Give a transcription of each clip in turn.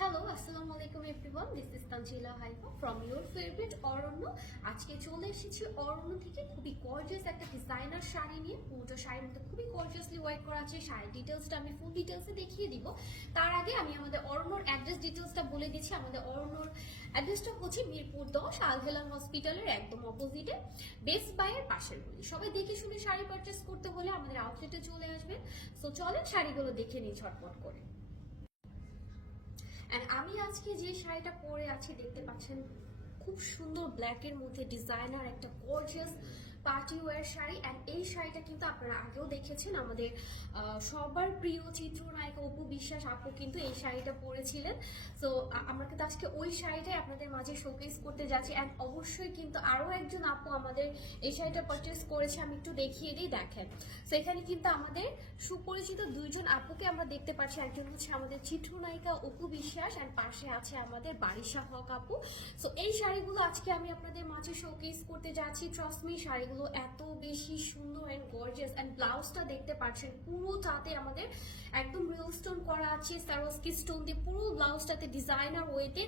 Hello, আসসালামু আলাইকুম everyone. This is Tanzila Haifa from your favourite Aranya. আজকে চলে এসেছি অরণ্য থেকে খুবই গর্জিয়াস একটা ডিজাইনার শাড়ি নিয়ে। পুরোটা শাড়ির মধ্যে খুবই গর্জিয়াসলি ওয়ার্ক করা আছে। শাড়ির ডিটেলসটা আমি ফুল ডিটেলসে দেখিয়ে দিব। তার আগে আমি আমাদের অরণ্যর অ্যাড্রেস ডিটেলসটা বলে দিচ্ছি। আমাদের অরণ্যর অ্যাড্রেসটা হচ্ছে মিরপুর 10 আল হেলাল হসপিটালের একদম অপোজিটে, বেস্ট বাইয়ের পাশের গলি। সবাই দেখে শুনে শাড়ি পারচেস করতে হলে আমাদের আউটলেটে চলে আসবেন। সো চলেন শাড়িগুলো দেখে নিই ঝটপট করে। এন্ড আমি আজকে যে শাড়িটা পরে আছি দেখতে পাচ্ছেন, খুব সুন্দর ব্ল্যাকের মধ্যে ডিজাইনার একটা gorgeous party wear sari. And এই শাড়িটা কিন্তু আপনারা আগেও দেখেছেন, আমাদের সবার প্রিয় চিত্রনায়িকা অপু বিশ্বাস আপু কিন্তু এই শাড়িটা পরেছিলেন। সো আমরা কিন্তু আজকে ওই শাড়িটাই আপনাদের মাঝে শোকেস করতে যাচ্ছি। অ্যান্ড অবশ্যই কিন্তু আরও একজন আপু আমাদের এই শাড়িটা পারচেস করেছে, আমি একটু দেখিয়ে দিই, দেখেন। সো এখানে কিন্তু আমাদের সুপরিচিত দুইজন আপুকে আমরা দেখতে পাচ্ছি। একজন হচ্ছে আমাদের চিত্রনায়িকা অপু বিশ্বাস, অ্যান্ড পাশে আছে আমাদের বারিশা হক আপু। সো এই শাড়িগুলো আজকে আমি আপনাদের মাঝে শোকেস করতে যাচ্ছি। ট্রাস্ট মি, শাড়িগুলো এত বেশি সুন্দর এন্ড গর্জিয়াস। এন্ড ব্লাউজটা দেখতে পাচ্ছেন পুরোটাতে আমাদের একদম রিয়েল স্টোন করা আছে, সারোস্কি স্টোন দিয়ে পুরো ব্লাউজটাতে ডিজাইনার ওয়েতে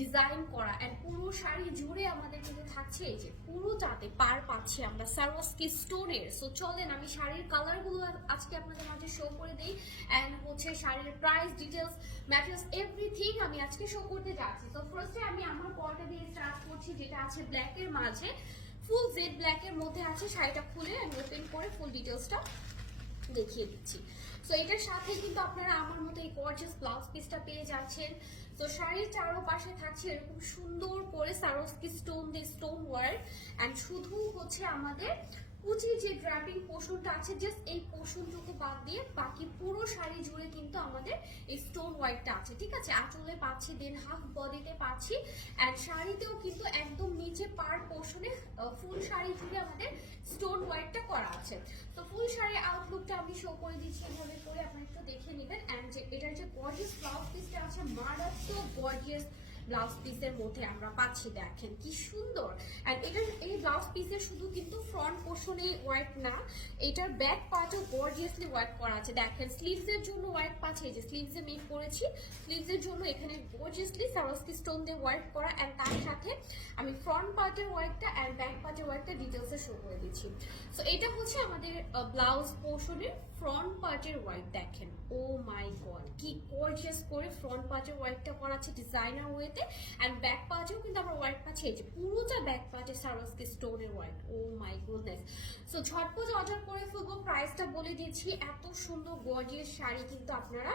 ডিজাইন করা। এন্ড পুরো শাড়ি জুড়ে আমাদের কিন্তু থাকছে এই যে পুরোটাতে পার পাচ্ছি আমরা সারোস্কি স্টোনের। সো চলেন আমি শাড়ির কালারগুলো আজকে আপনাদের মাঝে শো করে দিই। এন্ড হচ্ছে শাড়ির প্রাইস ডিটেলস, ম্যাটেরিয়ালস, এভরিথিং আমি আজকে শো করতে যাচ্ছি। তো ফার্স্টে আমি আমার পরটা দিয়ে স্টার্ট করছি, যেটা আছে ব্ল্যাকের মাঝে, ফুল জেড ব্ল্যাকের মধ্যে আছে। শাড়িটা খুলে আমি ওপেন করে ফুল ডিটেলসটা দেখিয়ে দিচ্ছি। সো এটার সাথে কিন্তু আপনারা আমার মতো এই গর্জিয়াস ব্লাউজ পিসটা পেয়ে যাচ্ছেন। তো শাড়ির চারোপাশে থাকছে এরকম সুন্দর করে সারোস্কি স্টোন দিয়ে স্টোন ওয়ার্ক। অ্যান্ড শুধু হচ্ছে আমাদের কুচির যে ড্র্যাপিং পোর্শনটা আছে, জাস্ট এই পোর্শনটুকু বাদ দিয়ে বাকি পুরো শাড়ি জুড়ে কিন্তু আমাদের এই স্টোন ওয়ার্কটা আছে, ঠিক আছে। আঁচলে পাচ্ছি, দেন হাফ বডিতে পাচ্ছি, অ্যান্ড শাড়িতেও কিন্তু একদম নিচে পার পোর্শনে ফুল শাড়ি জুড়ে আমাদের স্টোন ওয়ার্কটা করা আছে। তো ফুল শাড়ির আউটলুকটা আমি শো করে দিচ্ছি এভাবে করে, আপনারা একটু দেখে নেবেন। অ্যান্ড যে এটার যে গর্জিয়াস ব্লাউজ পিসটা আছে, মারাত্মক গর্জিয়াস ব্লাউজ পিসের মধ্যে আমরা পাচ্ছি, দেখেন কি সুন্দর। অ্যান্ড এটার এই ব্লাউজ পিসের শুধু কিন্তু ফ্রন্ট পোর্শনে ওয়ার্ক না, এটার ব্যাক পার্টও গর্জিয়াসলি ওয়ার্ক করা আছে। দেখেন স্লিভস এর জন্য ওয়ার্ক পাচ্ছে, এই যে স্লিভস এ মেক করেছি, স্লিভস এর জন্য এখানে গর্জিয়াসলি সারোস্কি স্টোন দিয়ে ওয়ার্ক করা। অ্যান্ড তার সাথে আমি ফ্রন্ট পার্টের ওয়ার্কটা অ্যান্ড ব্যাক পার্টের ওয়ার্কটা ডিটেলসে শো করে দিচ্ছি। সো এটা হচ্ছে আমাদের ব্লাউজ পোর্শনের ফ্রন্ট পার্টের ওয়ার্ক, দেখেন ও মাই গড কি গর্জিয়াস করে ফ্রন্ট পার্টের ওয়ার্কটা করা আছে ডিজাইনার ওয়েতে। অ্যান্ড ব্যাক পার্টেও কিন্তু আমরা ওয়ার্ক পাচ্ছি, এই যে পুরোটা ব্যাক পার্টে সারোস্কি স্টোনের work. Oh my goodness. So ঝটপট অর্ডার করে ফেলবো। প্রাইসটা বলে দিচ্ছি, এত সুন্দর গর্জিয়াস শাড়ি কিন্তু আপনারা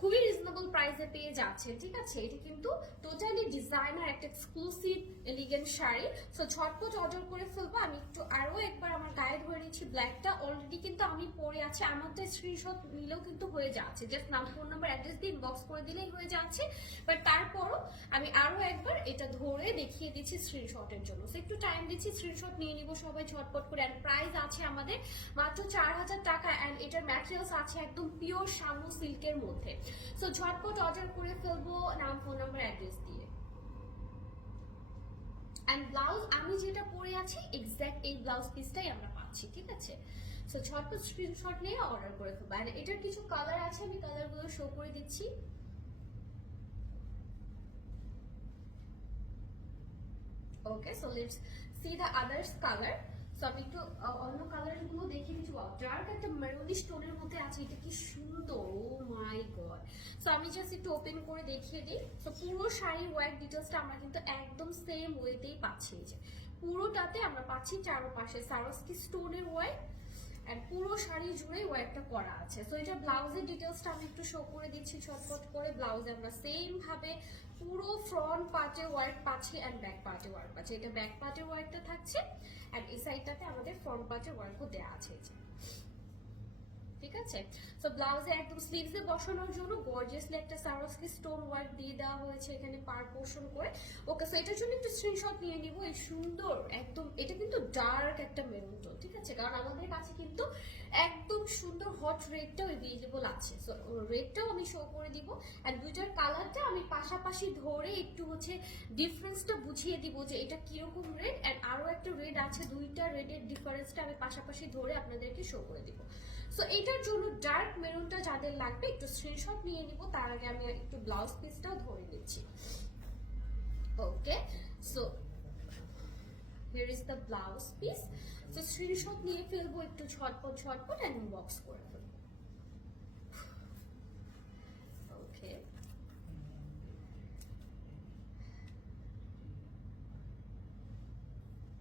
খুবই রিজনেবল প্রাইসে পেয়ে যাচ্ছেন, ঠিক আছে। এটি কিন্তু টোটালি ডিজাইনার একটা এক্সক্লুসিভ এলিগেন্ট শাড়ি। সো ঝটপট অর্ডার করে ফেলবো। আমি একটু আরো একবার আমার গায়ে ধরে নিচ্ছি, ব্ল্যাকটা অলরেডি কিন্তু আমি পরে আছি, আমার তো স্ক্রিনশট নিলেও কিন্তু হয়ে যাচ্ছে, জাস্ট নাম, ফোন নাম্বার, অ্যাড্রেস দিয়ে ইনবক্স করে দিলেই হয়ে যাচ্ছে। বাট তারপরও আমি আরো একবার এটা ধরে দেখিয়ে দিচ্ছি স্ক্রিনশটের জন্য। সো একটু টাইম দিচ্ছি, স্ক্রিনশট নিয়ে নিব সবাই ঝটপট করে। অ্যান্ড প্রাইস আছে আমাদের মাত্র 4000 টাকা। অ্যান্ড এটার ম্যাটেরিয়ালস আছে একদম পিওর শামু সিল্কের মধ্যে। সো ঝটপট অর্ডার করে ফেলবো নাম, ফোন নাম্বার, অ্যাড্রেস দিয়ে। অ্যান্ড ব্লাউজ আমি যেটা পরে আছি এক্স্যাক্ট এই ব্লাউজ পিসটাই আমরা পাচ্ছি, ঠিক আছে। সো ঝটপট স্ক্রিনশট নিয়ে অর্ডার করে ফেলবো। অ্যান্ড এটার কিছু কালার আছে, আমি কালারগুলো শো করে দিচ্ছি। Okay, so let's see the others colour. So আমি একটু অন্য কালার গুলো দেখিয়ে দিচ্ছি। ডার্ক একটা মেরুনিশ টোনের মধ্যে আছে, এটা কি সুন্দর, ও মাই গড। সো আমি জাস্ট একটু ওপেন করে দেখিয়ে দিই। সো পুরো শাড়ির ওয়ার্ক ডিটেলসটা আমরা কিন্তু একদম সেম ওয়েতেই পাচ্ছি, এই যে পুরোটাতে আমরা পাচ্ছি চারপাশে সারোস্কি স্টোনের ওয়ার্ক। অ্যান্ড পুরো শাড়ি জুড়ে ওয়ার্কটা করা আছে। সো এটা ব্লাউজের ডিটেলসটা আমি একটু শো করে দিচ্ছি ছটফট করে। ব্লাউজে আমরা সেম ভাবে পুরো ফ্রন্ট পার্টে ওয়ার্ক পাচ্ছি অ্যান্ড ব্যাক পার্টে ওয়ার্ক পাচ্ছি। এটা ব্যাক পার্টে ওয়ার্কটা থাকছে, অ্যান্ড এই সাইডটাতে আমাদের ফ্রন্ট পার্টে ওয়ার্কও দেওয়া আছে, ঠিক আছে। সো ব্লাউজে একদম স্লিভসে বসানোর জন্য গর্জিয়াসলি একটা সারোস্কি স্টোন ওয়ার্ক দিয়ে দেওয়া হয়েছে এখানে পার পোর্শন করে। ওকে, সো এটার জন্য একটু স্ক্রিনশট নিয়ে নিব। এই সুন্দর একদম, এটা কিন্তু ডার্ক একটা মেরুন টোন, ঠিক আছে, কারণ আমাদের কাছে কিন্তু একদম সুন্দর হট রেডটাও এভেলেবল আছে। সো রেডটাও আমি শো করে দিব। অ্যান্ড দুইটার কালারটা আমি পাশাপাশি ধরে একটু হচ্ছে ডিফারেন্সটা বুঝিয়ে দিব যে এটা কিরকম রেড। অ্যান্ড আরো একটা রেড আছে, দুইটা রেডের ডিফারেন্সটা আমি পাশাপাশি ধরে আপনাদেরকে শো করে দিব। সো এটার জন্য ডার্ক মেরুনটা যাদের লাগবে একটু স্ক্রিনশট নিয়ে নিব, তার আগে আমি একটু ব্লাউজ পিসটা ধরে নিচ্ছি। Okay, so here is the blouse piece. So screenshot নিয়ে ফেলবো একটু ঝটপট and বক্স করে ফেলবো। ওকে,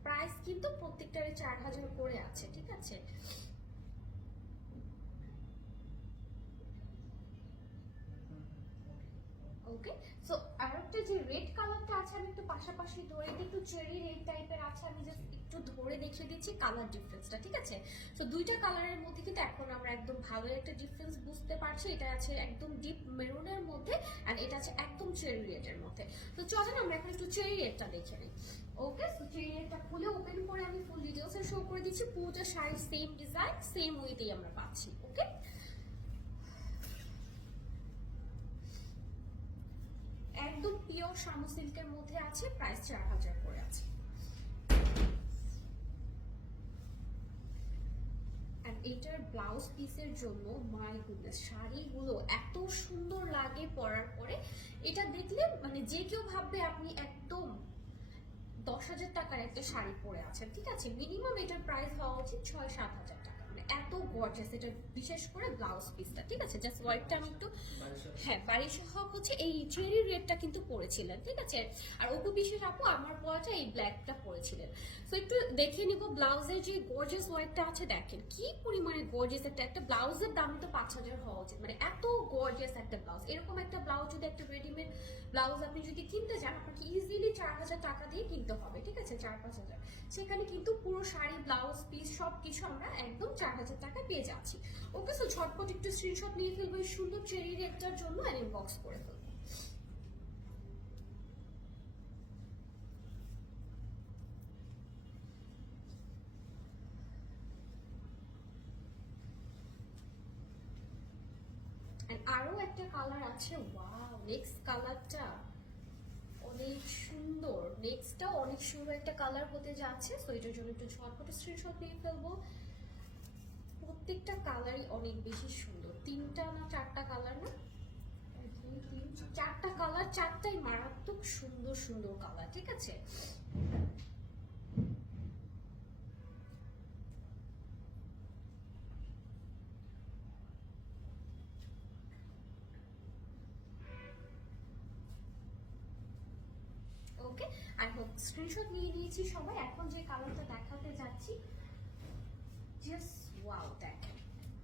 প্রাইস কিন্তু প্রত্যেকটারে 4000 করে আছে, ঠিক আছে। ওকে, সো আরেকটা যে রেড কালারটা আছে আমি একটু পাশাপাশি ধরে দিই, একটু চেরি রেড টাইপের আছে, আমি জাস্ট একটু ধরে দেখিয়ে দিচ্ছি কালার ডিফারেন্সটা, ঠিক আছে। সো দুইটা কালারের মধ্যে কিন্তু এখন আমরা একদম ভালো একটা ডিফারেন্স বুঝতে পারছি। এটা আছে একদম ডিপ মেরুনের মধ্যে এন্ড এটা আছে একদম চেরি রেডের মধ্যে। তো চলেন আমরা এখন একটু চেরি রেডটা দেখে নিই। ওকে, সো চেরি রেডটা খুলে ওপেন করে আমি ফুল ডিটেইলস শো করে দিচ্ছি। পুরোটা শাড়ির সেম ডিজাইন সেম ওয়েতেই আমরা পাচ্ছি। ওকে, একদম পিওর শামু সিল্কের মধ্যে আছে, প্রাইস 4000 করে আছে। আর এটার ব্লাউজ পিসের জন্য মাই গুডনেস, শাড়িগুলো এত সুন্দর লাগে পরার পরে। এটা দেখলে মানে যে কেউ ভাববে আপনি একদম 10,000 টাকার একটা শাড়ি পরে আছেন, ঠিক আছে। মিনিমাম এটার প্রাইস হওয়া উচিত 6-7,000 টাকা, মানে এত গর্জিয়াস এটা, বিশেষ করে ব্লাউজ পিসটা, ঠিক আছে। জাস্ট ওয়াইটটা আমি একটু, হ্যাঁ বারিশ হক হচ্ছে এই চেরি রেডটা কিন্তু পরেছিলেন, ঠিক আছে। আর অপু বিশেষ আপু আমার পরাটা এই ব্ল্যাকটা পরেছিলেন। তো একটু দেখে নিব ব্লাউজের যে গর্জিয়াস ওয়াইটটা আছে, দেখেন কি পরিমাণে গর্জিয়াস একটা ব্লাউজের দাম তো 5,000 হওয়া উচিত, মানে এত গর্জিয়াস একটা ব্লাউজ। এরকম একটা ব্লাউজ যদি একটা রেডিমেড ব্লাউজ আপনি যদি কিনতে যান, আপনাকে ইজিলি 4,000 টাকা দিয়ে কিনতে হবে, ঠিক আছে, 4-5,000। সেখানে কিন্তু পুরো শাড়ি ব্লাউজ পিস সবকিছু আমরা একদম 4,000 টাকা পেয়ে যাচ্ছি। ওকে, সো ঝটপট একটু স্ক্রিনশট নিয়ে ফেলবো এই সুন্দর চেরি রেডটার জন্য আর ইনবক্স করে ফেলবো। আরো একটা কালার আছে, ওয়াও, নেক্সট কালারটা অনেক সুন্দর, নেক্সটটাও অনেক সুন্দর একটা কালার হতে যাচ্ছে। সো এটার জন্য একটু ঝটপট স্ক্রিনশট নিয়ে ফেলবো। প্রত্যেকটা কালারই অনেক বেশি সুন্দর, 3টা না 4টা কালার, না 4টা কালার, 4টাই মারাত্মক সুন্দর সুন্দর কালার, ঠিক আছে। ওকে, আই হোপ স্ক্রিনশট নিয়ে নিয়েছি সবাই। এখন যে কালারটা দেখাতে যাচ্ছি, জাস্ট ওয়াও, দেখেন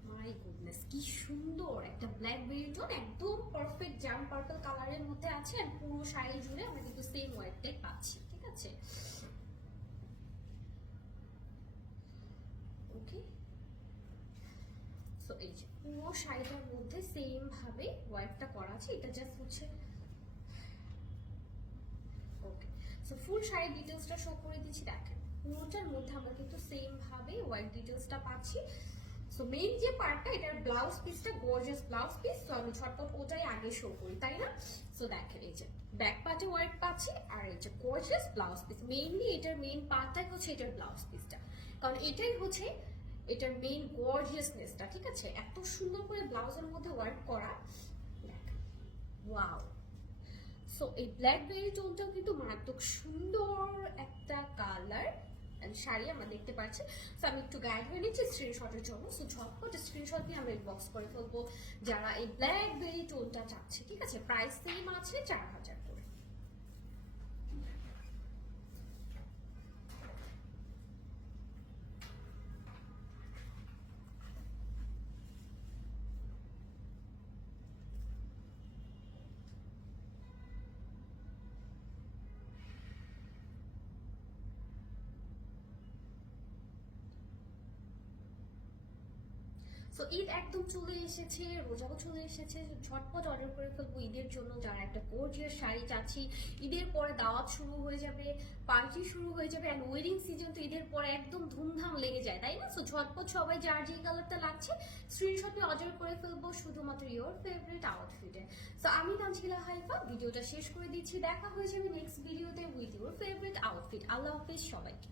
মাই গুডনেস কি সুন্দর একটা ব্ল্যাকবেরি টোন, একদম পারফেক্ট জাম পার্পল কালারের মধ্যে আছে। আর পুরো শাড়ি জুড়ে আমরা কিন্তু সেম ওয়াইটটাই পাচ্ছি, ঠিক আছে। ওকে, সো এই যে পুরো শাড়িটার মধ্যে সেম ভাবে ওয়াইটটা করা আছে, এটা জাস্ট হচ্ছে। ওকে, সো ফুল শাড়ি ডিটেইলসটা শো করে দিচ্ছি, দেখেন পুরোটার মধ্যে আমরা কিন্তু সেম ভাবে হোয়াইট ডিটেইলসটা পাচ্ছি। সো মেইন যে পার্টটা, এটার ব্লাউজ পিসটা গর্জিয়াস ব্লাউজ পিস, তো আমি ঝটপট ওটাই আগে শো করি, তাই না। সো দেখেন এই যে ব্যাক পার্টে হোয়াইট পাচ্ছি, আর এই যে গর্জিয়াস ব্লাউজ পিস। মেইনলি এটার মেইন পার্টটাই হচ্ছে এটার ব্লাউজ পিসটা, কারণ এটাই হচ্ছে এটার মেইন গর্জিয়াসনেসটা, ঠিক আছে। এত সুন্দর করে ব্লাউজের মধ্যে ওয়ার্ক করা, দেখেন ওয়াও। সো এই ব্ল্যাকবেরি টোনটাও কিন্তু মারাত্মক সুন্দর একটা কালার শাড়ি আমরা দেখতে পাচ্ছি। সো আমি একটু গাইড হয়ে নিচ্ছি স্ক্রিনশটের জন্য। সো ঝটপট স্ক্রিনশট দিয়ে আমরা ইনবক্স করে ফেলবো যারা এই ব্ল্যাকবেরি টোনটা চাচ্ছে, ঠিক আছে। প্রাইস সেম আছে 4,000 করে। সো ঈদ একদম চলে এসেছে, রোজাও চলে এসেছে, ঝটপট অর্ডার করে ফেলবো ঈদের জন্য। যারা একটা গর্জিয়াস শাড়ি চাচ্ছি, ঈদের পরে দাওয়াত শুরু হয়ে যাবে, পার্টি শুরু হয়ে যাবে, অ্যান্ড ওয়েডিং সিজন তো ঈদের পরে একদম ধুমধাম লেগে যায়, তাই না। সো ঝটপট সবাই যার যে কালারটা লাগছে স্ক্রিনশটে অর্ডার করে ফেলবো শুধুমাত্র ইয়োর ফেভারিট আউটফিটে। সো আমি তানজিলা হাইফা ভিডিওটা শেষ করে দিচ্ছি, দেখা হয়ে যাবে নেক্সট ভিডিওতে উইথ ইয়োর ফেভারিট আউটফিট। আল্লাহ হাফিজ সবাইকে।